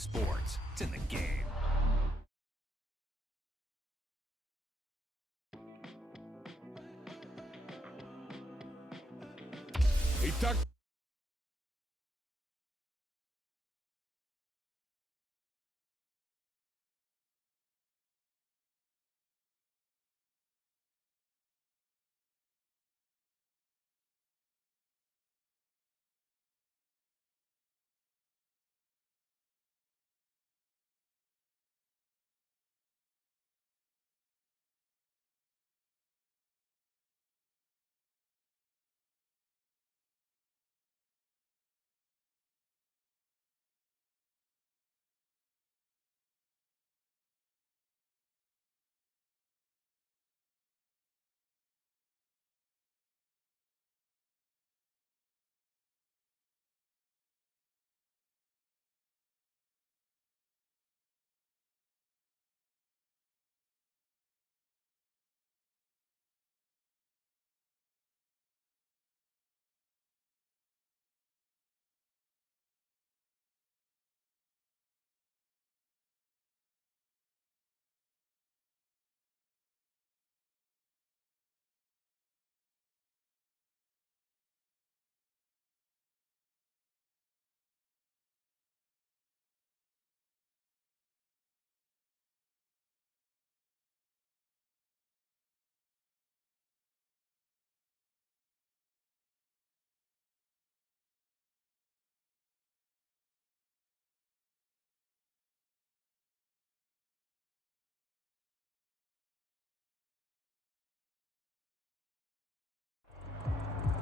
sports. It's in the game. He tucked.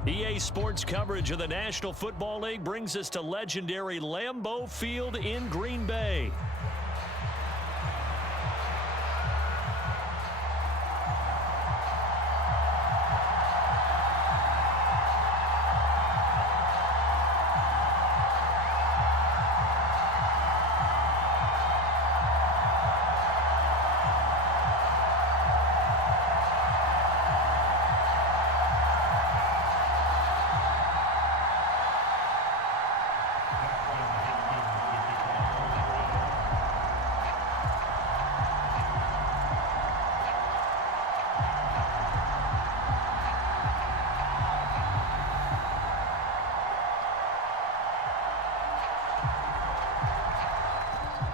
EA Sports coverage of the National Football League brings us to legendary Lambeau Field in Green Bay.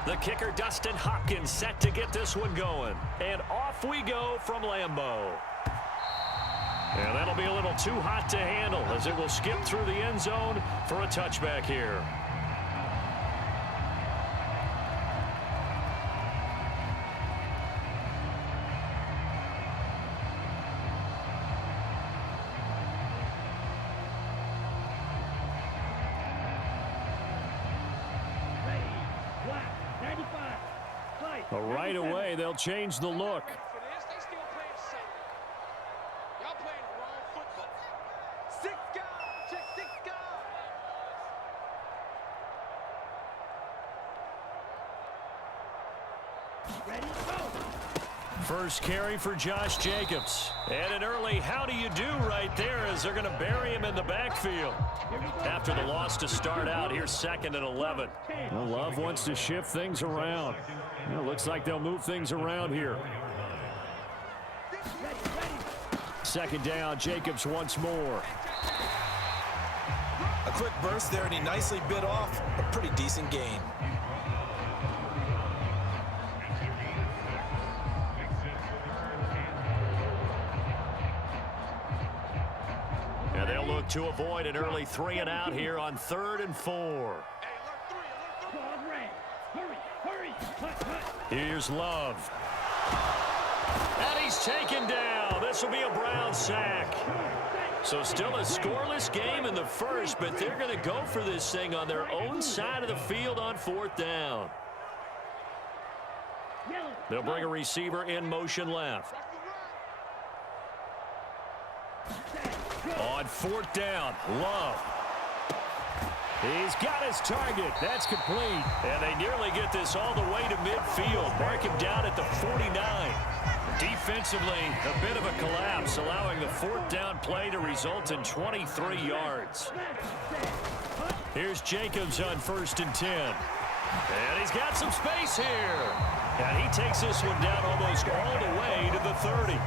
The kicker, Dustin Hopkins, set to get this one going. And off we go from Lambeau. And that'll be a little too hot to handle as it will skip through the end zone for a touchback here. Right away, they'll change the look. First carry for Josh Jacobs. And an early how do you do right there as they're going to bury him in the backfield. After the loss to start out, here's 2nd and 11. Well, Love wants to shift things around. Well, looks like they'll move things around here. 2nd down, Jacobs once more. A quick burst there, and he nicely bit off a pretty decent gain. And they'll look to avoid an early 3 and out here on 3rd and 4. Here's Love. And he's taken down. This will be a Brown sack. So still a scoreless game in the first, but they're going to go for this thing on their own side of the field on 4th down. They'll bring a receiver in motion left. On 4th down, Love. He's got his target. That's complete. And they nearly get this all the way to midfield. Mark him down at the 49. Defensively, a bit of a collapse, allowing the 4th down play to result in 23 yards. Here's Jacobs on 1st and 10. And he's got some space here. And he takes this one down almost all the way to the 30.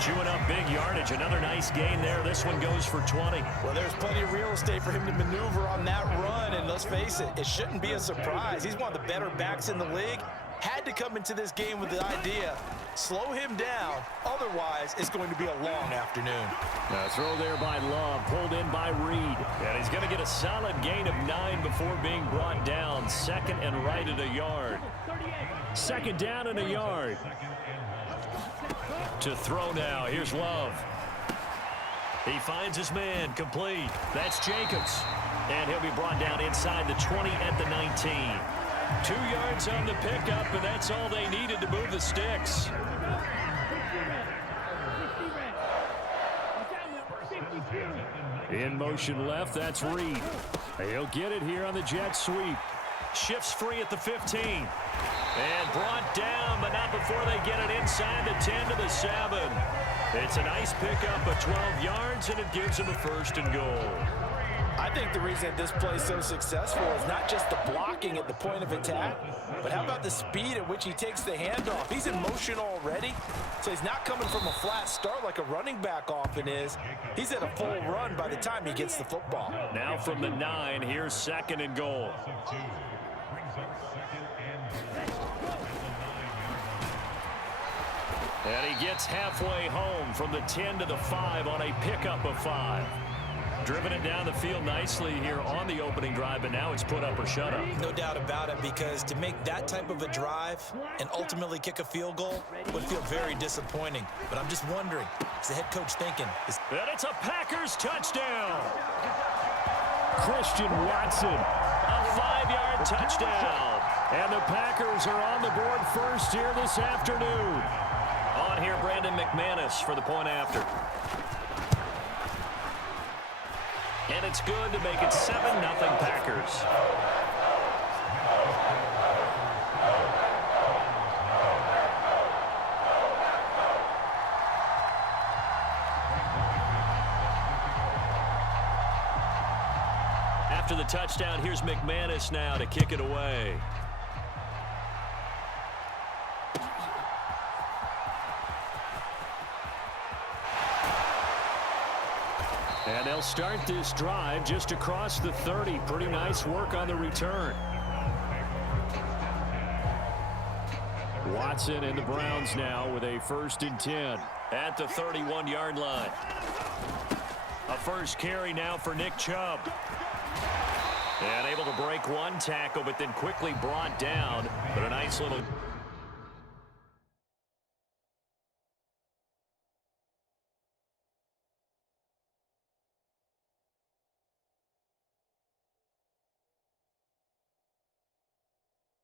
Chewing up big yardage. Another nice gain there. This one goes for 20. Well, there's plenty of real estate for him to maneuver on that run. And let's face it, it shouldn't be a surprise. He's one of the better backs in the league. Had to come into this game with the idea, slow him down. Otherwise, it's going to be a long afternoon. Throw there by Love, pulled in by Reed. And he's going to get a solid gain of 9 before being brought down. Second and right at a yard. Second down and a yard. To throw now. Here's Love. He finds his man, complete. That's Jacobs. And he'll be brought down inside the 20 at the 19. 2 yards on the pickup, and that's all they needed to move the sticks. In motion left, that's Reed. He'll get it here on the jet sweep. Shifts free at the 15. And brought down, but not before they get it inside the 10 to the 7. It's a nice pickup of 12 yards, and it gives him a first and goal. I think the reason this play is so successful is not just the blocking at the point of attack, but how about the speed at which he takes the handoff? He's in motion already, so he's not coming from a flat start like a running back often is. He's at a full run by the time he gets the football. Now from the 9, here's second and goal. And he gets halfway home from the 10 to the 5 on a pickup of 5. Driven it down the field nicely here on the opening drive, but now it's put up or shut up. No doubt about it, because to make that type of a drive and ultimately kick a field goal would feel very disappointing. But I'm just wondering, is the head coach thinking? And it's a Packers touchdown. Christian Watson, a 5-yard touchdown. And the Packers are on the board first here this afternoon. On here, Brandon McManus for the point after. And it's good to make it 7-0 Packers. After the touchdown, here's McManus now to kick it away. And they'll start this drive just across the 30. Pretty nice work on the return. Watson and the Browns now with a 1st and 10 at the 31-yard line. A first carry now for Nick Chubb. And able to break one tackle, but then quickly brought down. But a nice little...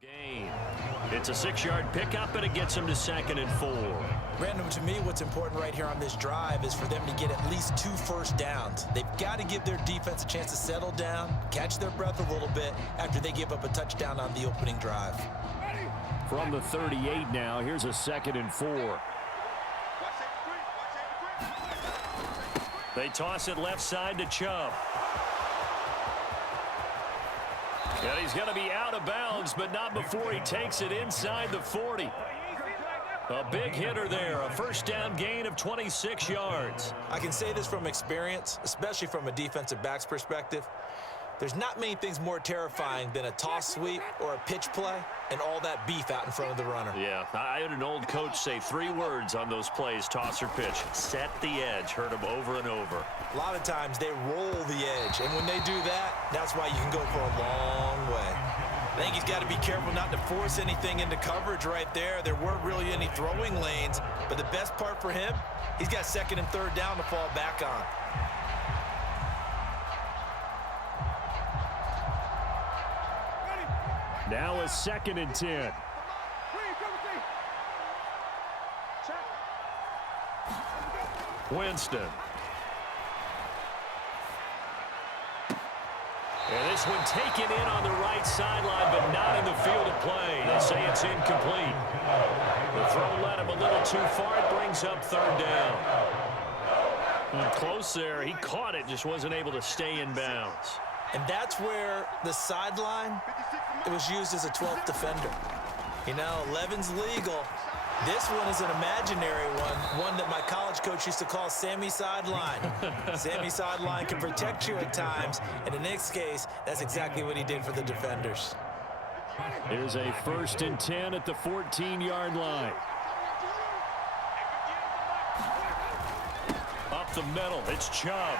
gain. It's a 6-yard pickup, and it gets them to 2nd and 4. Brandon, to me, what's important right here on this drive is for them to get at least 2 first downs. They've got to give their defense a chance to settle down, catch their breath a little bit after they give up a touchdown on the opening drive. From the 38 now, here's a 2nd and 4. They toss it left side to Chubb. And he's going to be out of bounds, but not before he takes it inside the 40. A big hitter there, a first down gain of 26 yards. I can say this from experience, especially from a defensive back's perspective. There's not many things more terrifying than a toss sweep or a pitch play and all that beef out in front of the runner. Yeah, I had an old coach say 3 words on those plays, toss or pitch. Set the edge. Heard him over and over. A lot of times they roll the edge, and when they do that, that's why you can go for a long way. I think he's got to be careful not to force anything into coverage right there. There weren't really any throwing lanes, but the best part for him, he's got 2nd and 3rd down to fall back on. Now a 2nd and 10. Winston. And this one taken in on the right sideline, but not in the field of play. They say it's incomplete. The throw led him a little too far. It brings up 3rd down. Close there. He caught it, just wasn't able to stay in bounds. And that's where the sideline, it was used as a 12th defender. You know, 11's legal. This one is an imaginary one that my college coach used to call Sammy Sideline. Sammy Sideline can protect you at times, and in this case, that's exactly what he did for the defenders. Here's a 1st and 10 at the 14-yard line. Up the middle, it's Chubb.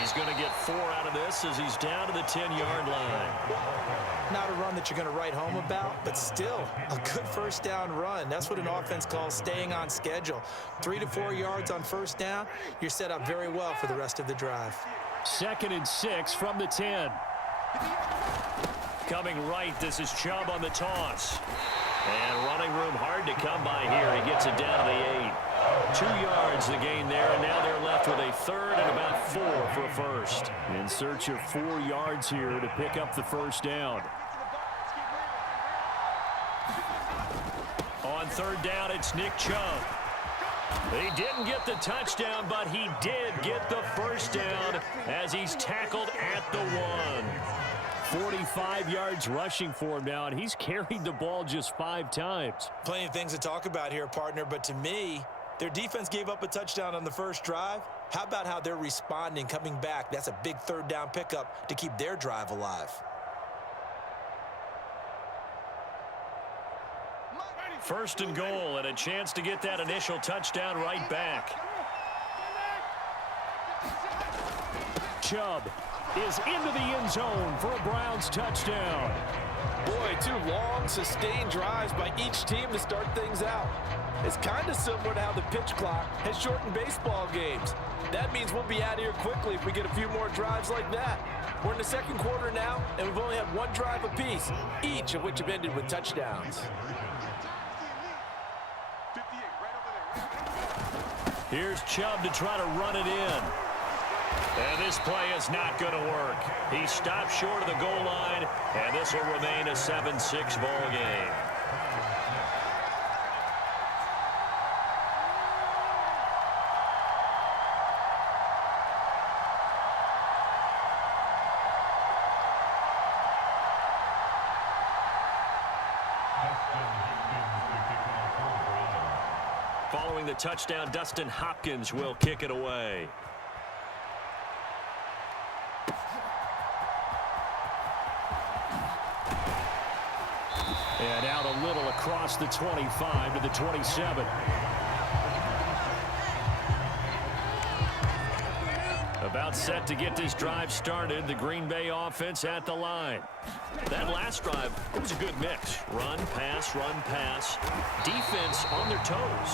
He's going to get 4 out of this as he's down to the 10-yard line. Not a run that you're going to write home about, but still a good first down run. That's what an offense calls staying on schedule. 3 to 4 yards on first down, you're set up very well for the rest of the drive. 2nd and 6 from the 10. Coming right, this is Chubb on the toss. And running room hard to come by here. He gets it down to the 8. 2 yards the gain there, and now they're left with a 3rd and about 4 for a first. In search of 4 yards here to pick up the first down. On 3rd down, it's Nick Chubb. He didn't get the touchdown, but he did get the first down as he's tackled at the 1. 45 yards rushing for him now, and he's carried the ball just 5 times. Plenty of things to talk about here, partner, but to me, their defense gave up a touchdown on the first drive. How about how they're responding, coming back? That's a big 3rd down pickup to keep their drive alive. 1st and goal, and a chance to get that initial touchdown right back. Chubb is into the end zone for a Browns touchdown. Boy, 2 long, sustained drives by each team to start things out. It's kind of similar to how the pitch clock has shortened baseball games. That means we'll be out of here quickly if we get a few more drives like that. We're in the 2nd quarter now, and we've only had 1 drive apiece, each of which have ended with touchdowns. Here's Chubb to try to run it in. And this play is not going to work. He stopped short of the goal line, and this will remain a 7-6 ball game. Following the touchdown, Dustin Hopkins will kick it away. And out a little across the 25 to the 27. About set to get this drive started. The Green Bay offense at the line. That last drive, it was a good mix. Run, pass, defense on their toes.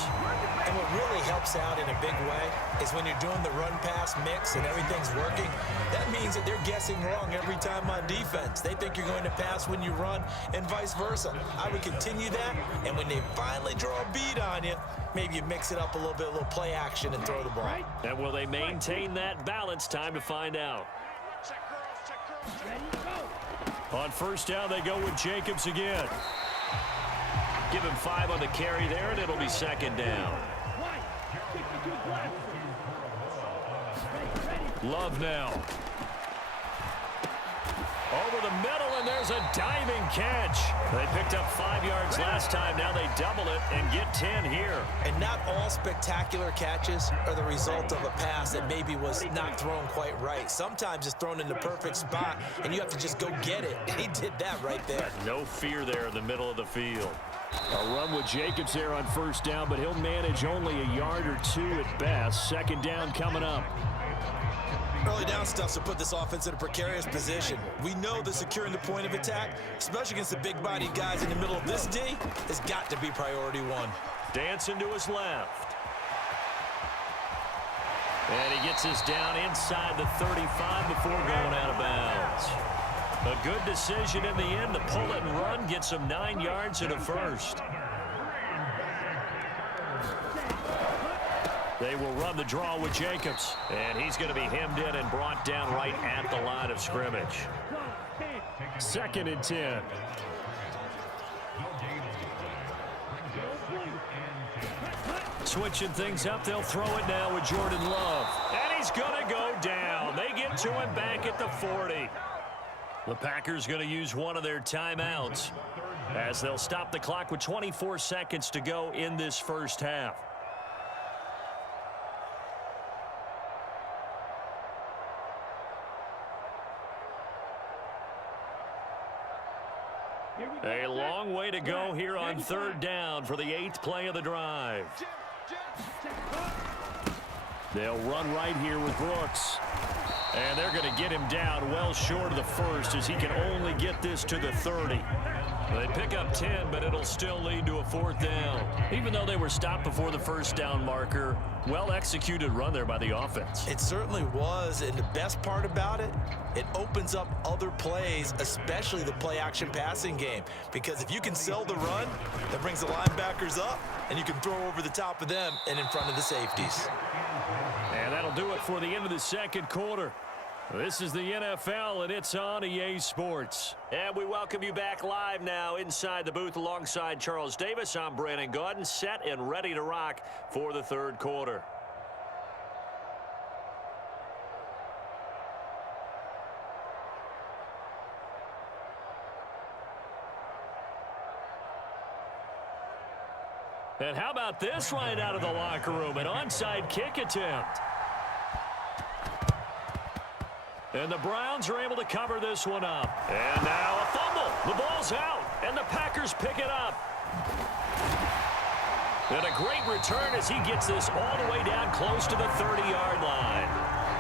And what really helps out in a big way is when you're doing the run-pass mix and everything's working, that means that they're guessing wrong every time on defense. They think you're going to pass when you run and vice versa. I would continue that, and when they finally draw a bead on you, maybe you mix it up a little bit, a little play action and throw the ball. And will they maintain that balance? Time to find out. On first down, they go with Jacobs again. Give him 5 on the carry there, and it'll be 2nd down. Love now. Over the middle, and there's a diving catch. They picked up 5 yards last time. Now they double it and get 10 here. And not all spectacular catches are the result of a pass that maybe was not thrown quite right. Sometimes it's thrown in the perfect spot, and you have to just go get it. And he did that right there. No fear there in the middle of the field. A run with Jacobs there on first down, but he'll manage only a yard or 2 at best. 2nd down coming up. Early down stuff to put this offense in a precarious position. We know that securing the point of attack, especially against the big-bodied guys in the middle of this D, has got to be priority 1. Dancing to his left. And he gets this down inside the 35 before going out of bounds. A good decision in the end to pull it and run, gets him 9 yards and a first. They will run the draw with Jacobs, and he's going to be hemmed in and brought down right at the line of scrimmage. 2nd and 10. Switching things up, they'll throw it now with Jordan Love. And he's going to go down. They get to him back at the 40. The Packers going to use one of their timeouts as they'll stop the clock with 24 seconds to go in this first half. A long way to go here on third down for the 8th play of the drive. They'll run right here with Brooks. And they're going to get him down well short of the first as he can only get this to the 30. They pick up 10, but it'll still lead to a 4th down. Even though they were stopped before the first down marker, well-executed run there by the offense. It certainly was, and the best part about it, it opens up other plays, especially the play-action passing game. Because if you can sell the run, that brings the linebackers up, and you can throw over the top of them and in front of the safeties. And that'll do it for the end of the second quarter. This is the NFL, and it's on EA Sports. And we welcome you back live now inside the booth alongside Charles Davis. I'm Brandon Gaudin, set and ready to rock for the third quarter. And how about this right out of the locker room? An onside kick attempt. And the Browns are able to cover this one up. And now a fumble. The ball's out, and the Packers pick it up. And a great return as he gets this all the way down close to the 30-yard line.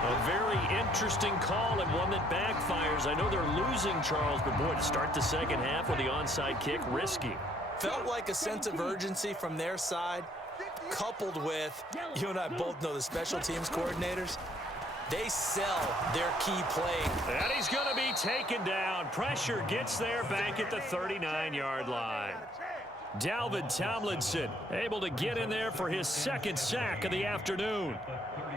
A very interesting call and one that backfires. I know they're losing, Charles, but boy, to start the second half with the onside kick, risky. Felt like a sense of urgency from their side, coupled with, you and I both know the special teams coordinators, they sell their key play. And he's going to be taken down. Pressure gets there back at the 39-yard line. Dalvin Tomlinson able to get in there for his second sack of the afternoon.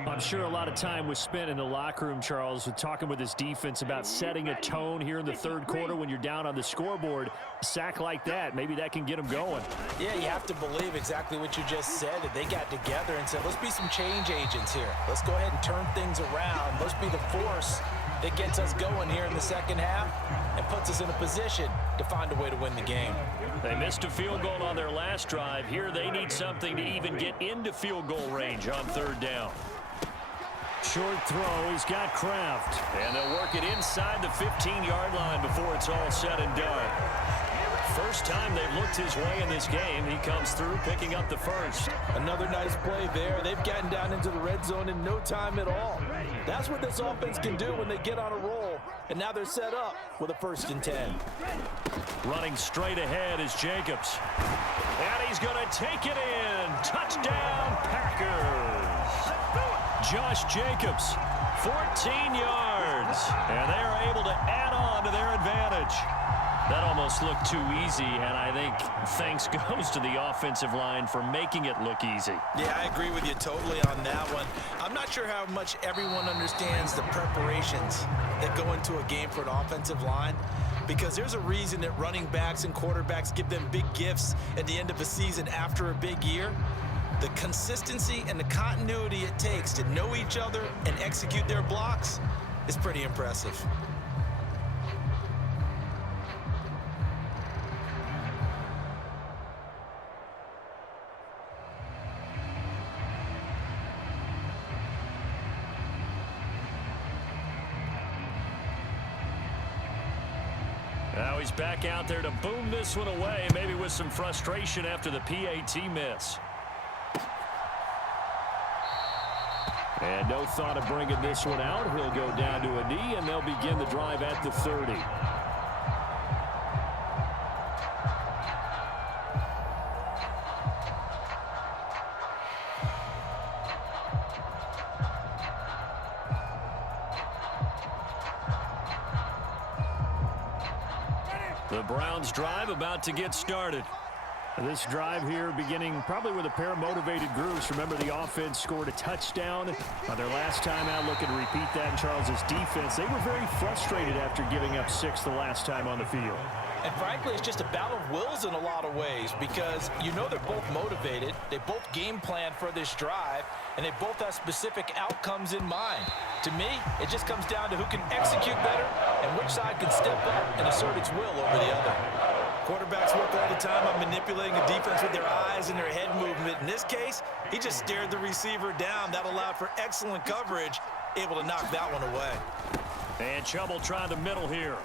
I'm sure a lot of time was spent in the locker room, Charles, with talking with his defense about setting a tone here in the third quarter when you're down on the scoreboard. A sack like that, maybe that can get them going. Yeah, you have to believe exactly what you just said. That they got together and said, let's be some change agents here. Let's go ahead and turn things around. Let's be the force that gets us going here in the second half and puts us in a position to find a way to win the game. They missed a field goal on their last drive. Here they need something to even get into field goal range on third down. Short throw, he's got Kraft. And they'll work it inside the 15-yard line before it's all said and done. First time they've looked his way in this game. He comes through picking up the first. Another nice play there. They've gotten down into the red zone in no time at all. That's what this offense can do when they get on a roll. And now they're set up with a 1st and 10. Running straight ahead is Jacobs. And he's going to take it in. Touchdown, Packers. Josh Jacobs, 14 yards. And they are able to add on to their advantage. That almost looked too easy, and I think thanks goes to the offensive line for making it look easy. Yeah, I agree with you totally on that one. I'm not sure how much everyone understands the preparations that go into a game for an offensive line, because there's a reason that running backs and quarterbacks give them big gifts at the end of a season after a big year. The consistency and the continuity it takes to know each other and execute their blocks is pretty impressive. Now he's back out there to boom this one away, maybe with some frustration after the PAT miss. And no thought of bringing this one out. He'll go down to a knee, and they'll begin the drive at the 30. The Browns drive about to get started. This drive here beginning probably with a pair of motivated groups. Remember, the offense scored a touchdown on their last time out. Looking to repeat that in Charles's defense. They were very frustrated after giving up 6 the last time on the field. And frankly, it's just a battle of wills in a lot of ways, because you know they're both motivated. They both game plan for this drive. and they both have specific outcomes in mind. To me, it just comes down to who can execute better and which side can step up and assert its will over the other. Quarterbacks work all the time on manipulating the defense with their eyes and their head movement. In this case, he just stared the receiver down. That allowed for excellent coverage, able to knock that one away. And Chubb try the middle here.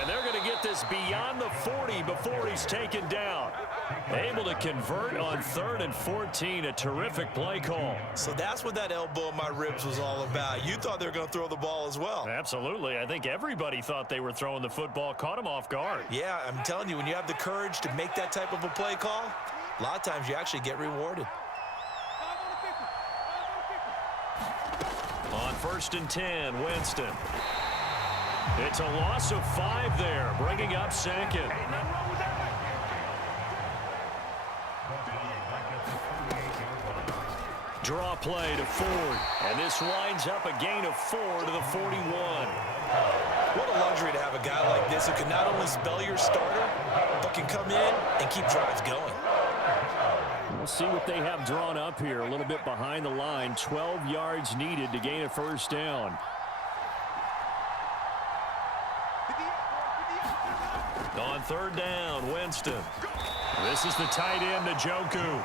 And they're going to get this beyond the 40 before he's taken down. Able to convert on 3rd and 14. A terrific play call. So that's what that elbow in my ribs was all about. You thought they were going to throw the ball as well. Absolutely. I think everybody thought they were throwing the football. Caught him off guard. Yeah, I'm telling you, when you have the courage to make that type of a play call, a lot of times you actually get rewarded. On 1st and 10, Winston. It's a loss of 5 there, bringing up 2nd. Draw play to Ford, and this winds up a gain of 4 to the 41. What a luxury to have a guy like this who can not only spell your starter, but can come in and keep drives going. We'll see what they have drawn up here. A little bit behind the line. 12 yards needed to gain a 1st down. On 3rd down, Winston. This is the tight end, Njoku.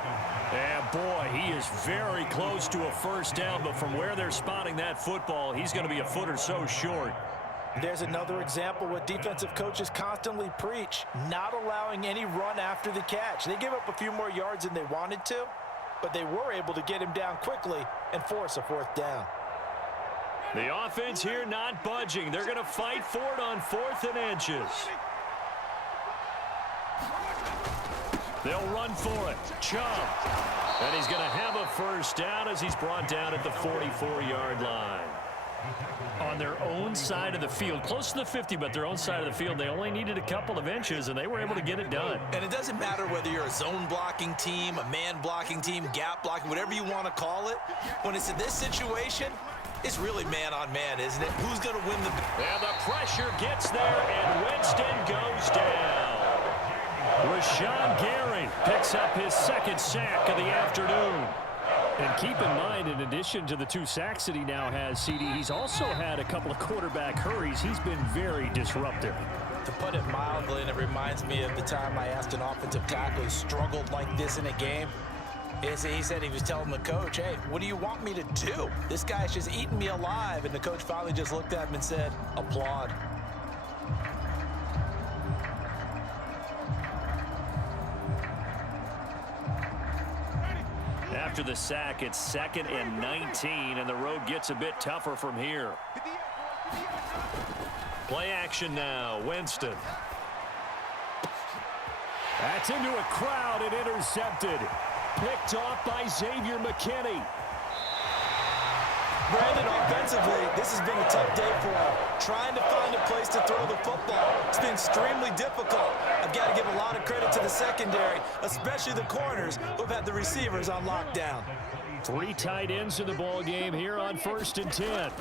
And boy, he is very close to a 1st down, but from where they're spotting that football, he's going to be a foot or so short. There's another example what defensive coaches constantly preach, not allowing any run after the catch. They gave up a few more yards than they wanted to, but they were able to get him down quickly and force a 4th down. The offense here not budging. They're going to fight for it on 4th and inches. They'll run for it. Chubb. And he's going to have a 1st down as he's brought down at the 44-yard line. On their own side of the field, close to the 50, but their own side of the field, they only needed a couple of inches, and they were able to get it done. And it doesn't matter whether you're a zone blocking team, a man blocking team, gap blocking, whatever you want to call it. When it's in this situation, it's really man on man, isn't it? Who's going to win the... And the pressure gets there, and Winston goes down. Rashawn Gary picks up his 2nd sack of the afternoon. And keep in mind, in addition to the 2 sacks that he now has, CD, he's also had a couple of quarterback hurries. He's been very disruptive. To put it mildly, and it reminds me of the time I asked an offensive tackle who struggled like this in a game. He said he was telling the coach, hey, what do you want me to do? This guy's just eating me alive. And the coach finally just looked at him and said, applaud. After the sack, it's 2nd and 19, and the road gets a bit tougher from here. Play action now, Winston. That's into a crowd and intercepted. Picked off by Xavier McKinney. Brandon, offensively, this has been a tough day for him. Trying to find a place to throw the football. It's been extremely difficult. I've got to give a lot of credit to the secondary, especially the corners who've had the receivers on lockdown. 3 tight ends in the ball game here on 1st and 10.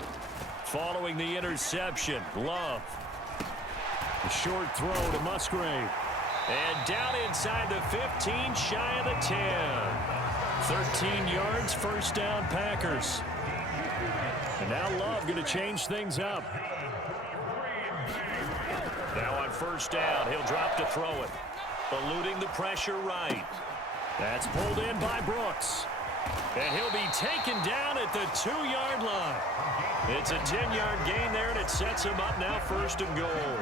Following the interception, Love. A short throw to Musgrave. And down inside the 15, shy of the 10. 13 yards, 1st down, Packers. And now Love going to change things up. Now on 1st down, he'll drop to throw it. Eluding the pressure right. That's pulled in by Brooks. And he'll be taken down at the 2-yard line. It's a 10-yard gain there, and it sets him up now 1st and goal.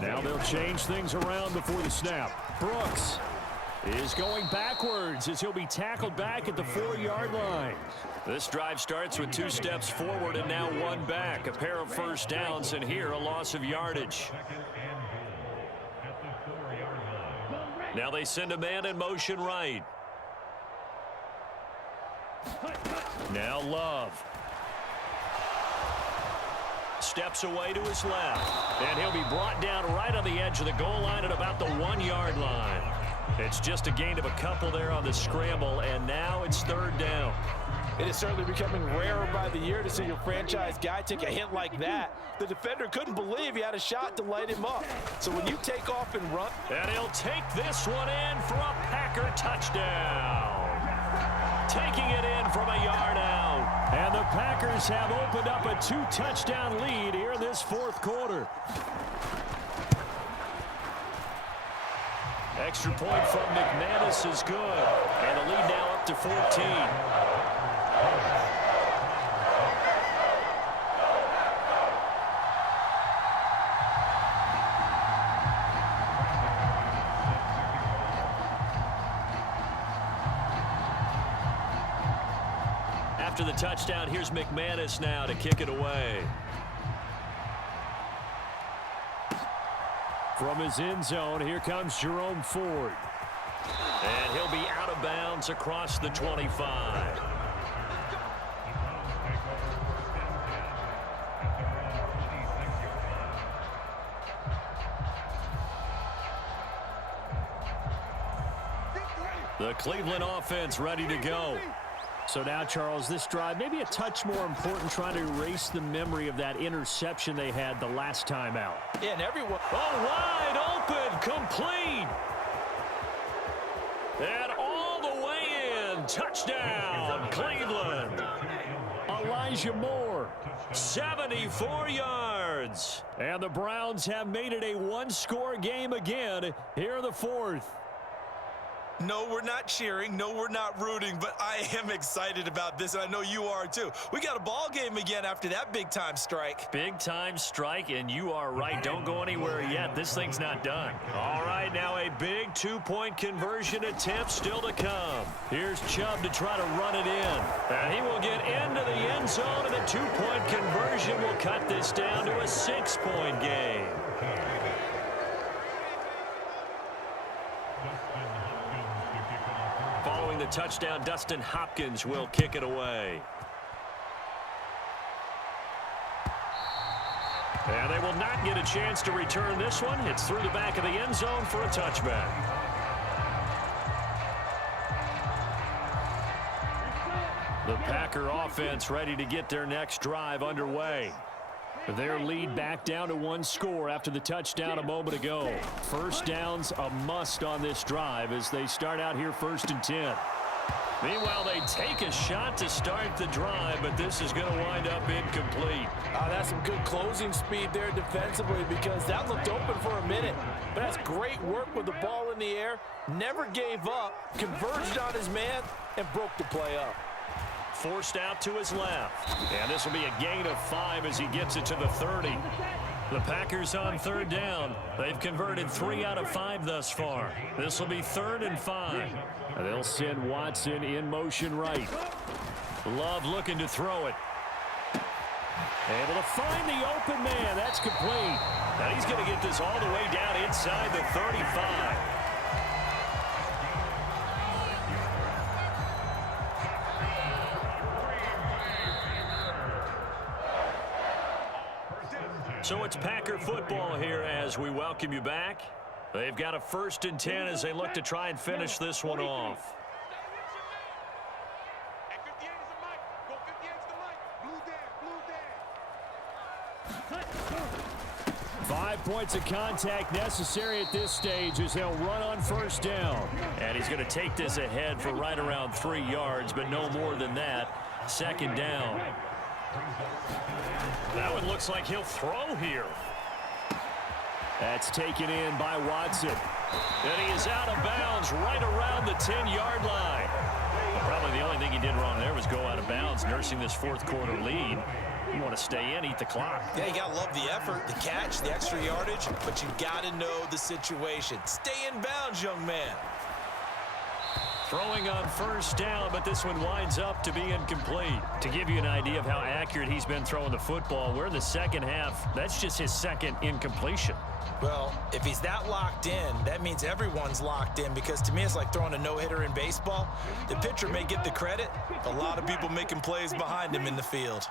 Now they'll change things around before the snap. Brooks is going backwards as he'll be tackled back at the 4-yard line. This drive starts with 2 steps forward and now 1 back. A pair of 1st downs, and here a loss of yardage. Now they send a man in motion right. Now Love. Steps away to his left. And he'll be brought down right on the edge of the goal line at about the 1-yard line. It's just a gain of a couple there on the scramble, and now it's 3rd down. It is certainly becoming rarer by the year to see your franchise guy take a hit like that. The defender couldn't believe he had a shot to light him up. So when you take off and run... And he'll take this one in for a Packer touchdown. Taking it in from a yard out. And the Packers have opened up a 2-touchdown lead here in this fourth quarter. Extra point from McManus is good. And the lead now up to 14. After the touchdown, here's McManus now to kick it away. From his end zone, here comes Jerome Ford. And he'll be out of bounds across the 25. The Cleveland offense ready to go. So now, Charles, this drive maybe a touch more important, trying to erase the memory of that interception they had the last time out. Yeah, and everyone... Oh, wide open, complete. And all the way in. Touchdown, Cleveland. Elijah Moore, 74 yards. And the Browns have made it a one-score game again here in the fourth. No, we're not cheering. No, we're not rooting, but I am excited about this, and I know you are too. We got a ball game again after that big-time strike. Big-time strike, and you are right. Don't go anywhere yet. This thing's not done. All right, now a big two-point conversion attempt still to come. Here's Chubb to try to run it in. And he will get into the end zone, and the two-point conversion will cut this down to a 6-point game. Following the touchdown, Dustin Hopkins will kick it away. And they will not get a chance to return this one. It's through the back of the end zone for a touchback. The Packer offense ready to get their next drive underway. Their lead back down to one score after the touchdown a moment ago. First down's a must on this drive as they start out here 1st and 10. Meanwhile, they take a shot to start the drive, but this is going to wind up incomplete. That's some good closing speed there defensively, because that looked open for a minute. But that's great work with the ball in the air. Never gave up, converged on his man, and broke the play up. Forced out to his left. And this will be a gain of 5 as he gets it to the 30. The Packers on 3rd down. They've converted 3 out of 5 thus far. This will be 3rd and 5. And they'll send Watson in motion right. Love looking to throw it. Able to find the open man. That's complete. Now he's going to get this all the way down inside the 35. So it's Packer football here as we welcome you back. They've got a 1st and 10 as they look to try and finish this one off. 5 points of contact necessary at this stage as they'll run on 1st down. And he's going to take this ahead for right around 3 yards, but no more than that. 2nd down. That one looks like he'll throw here. That's taken in by Watson. And he is out of bounds right around the 10-yard line. Probably the only thing he did wrong there was go out of bounds, nursing this 4th quarter lead. You want to stay in, eat the clock. Yeah, you got to love the effort, the catch, the extra yardage, but you got to know the situation. Stay in bounds, young man. Throwing on 1st down, but this one winds up to be incomplete. To give you an idea of how accurate he's been throwing the football, we're in the 2nd half. That's just his 2nd incompletion. Well, if he's that locked in, that means everyone's locked in, because to me it's like throwing a no-hitter in baseball. The pitcher may get the credit. A lot of people making plays behind him in the field.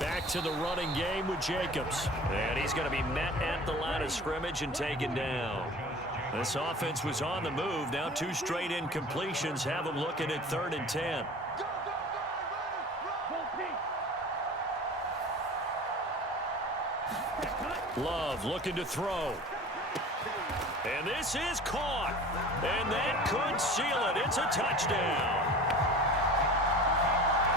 Back to the running game with Jacobs. And he's going to be met at the line of scrimmage and taken down. This offense was on the move. Now 2 straight incompletions have them looking at 3rd and 10. Love looking to throw. And this is caught. And that could seal it. It's a touchdown.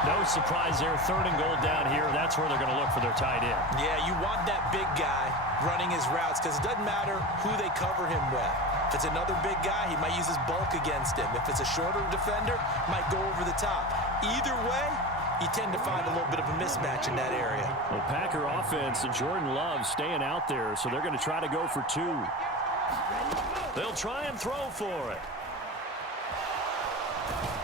No surprise there. 3rd and goal down here. That's where they're going to look for their tight end. Yeah, you want that big guy running his routes because it doesn't matter who they cover him with. If it's another big guy, he might use his bulk against him. If it's a shorter defender, might go over the top. Either way, you tend to find a little bit of a mismatch in that area. Well, Packer offense and Jordan Love staying out there, so they're going to try to go for 2. They'll try and throw for it.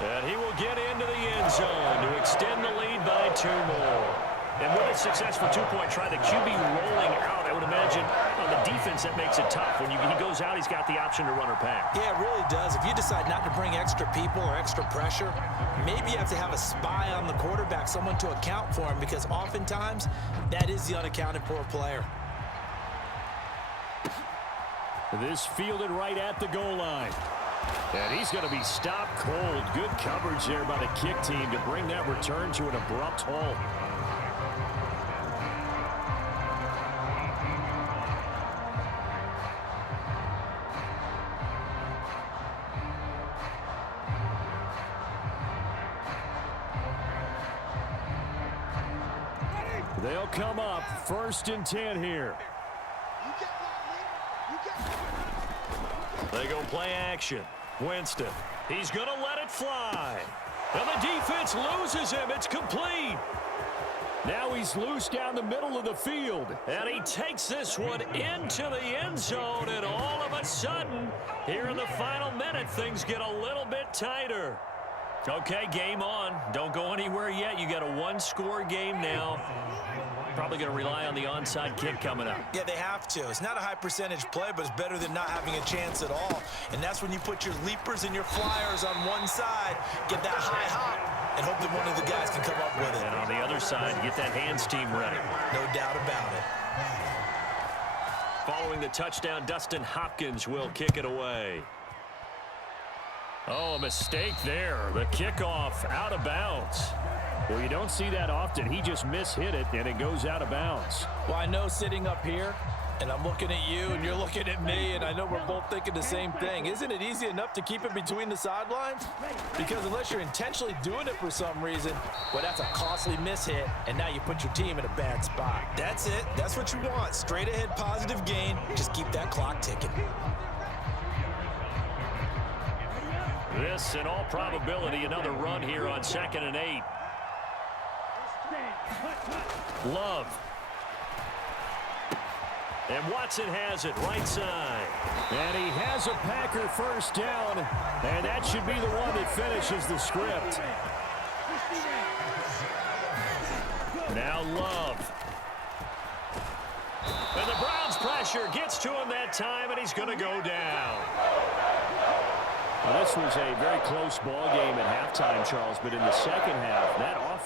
And he will get into the end zone to extend the lead by 2 more. And with a successful 2-point try, the QB rolling out, I would imagine on the defense that makes it tough. When he goes out, he's got the option to run or pass. Yeah, it really does. If you decide not to bring extra people or extra pressure, maybe you have to have a spy on the quarterback, someone to account for him, because oftentimes that is the unaccounted for player. This fielded right at the goal line. And he's going to be stopped cold. Good coverage there by the kick team to bring that return to an abrupt halt. They'll come up 1st and 10 here. They go play action. Winston. He's going to let it fly. And the defense loses him. It's complete. Now he's loose down the middle of the field. And he takes this one into the end zone. And all of a sudden, here in the final minute, things get a little bit tighter. Okay, game on. Don't go anywhere yet. You got a 1-score game now. Probably going to rely on the onside kick coming up. Yeah, they have to. It's not a high percentage play, but it's better than not having a chance at all. And that's when you put your leapers and your flyers on one side, get that high hop, and hope that one of the guys can come up with it. And on the other side, get that hands team ready. No doubt about it. Following the touchdown, Dustin Hopkins will kick it away. Oh, a mistake there. The kickoff out of bounds. Well, you don't see that often. He just mishit it, and it goes out of bounds. Well, I know sitting up here, and I'm looking at you, and you're looking at me, and I know we're both thinking the same thing. Isn't it easy enough to keep it between the sidelines? Because unless you're intentionally doing it for some reason, well, that's a costly mishit, and now you put your team in a bad spot. That's it. That's what you want. Straight ahead positive gain. Just keep that clock ticking. This, in all probability, another run here on 2nd and 8. Love. And Watson has it right side. And he has a Packer 1st down. And that should be the one that finishes the script. Now Love. And the Browns pressure gets to him that time, and he's going to go down. Well, this was a very close ball game at halftime, Charles, but in the second half, that offense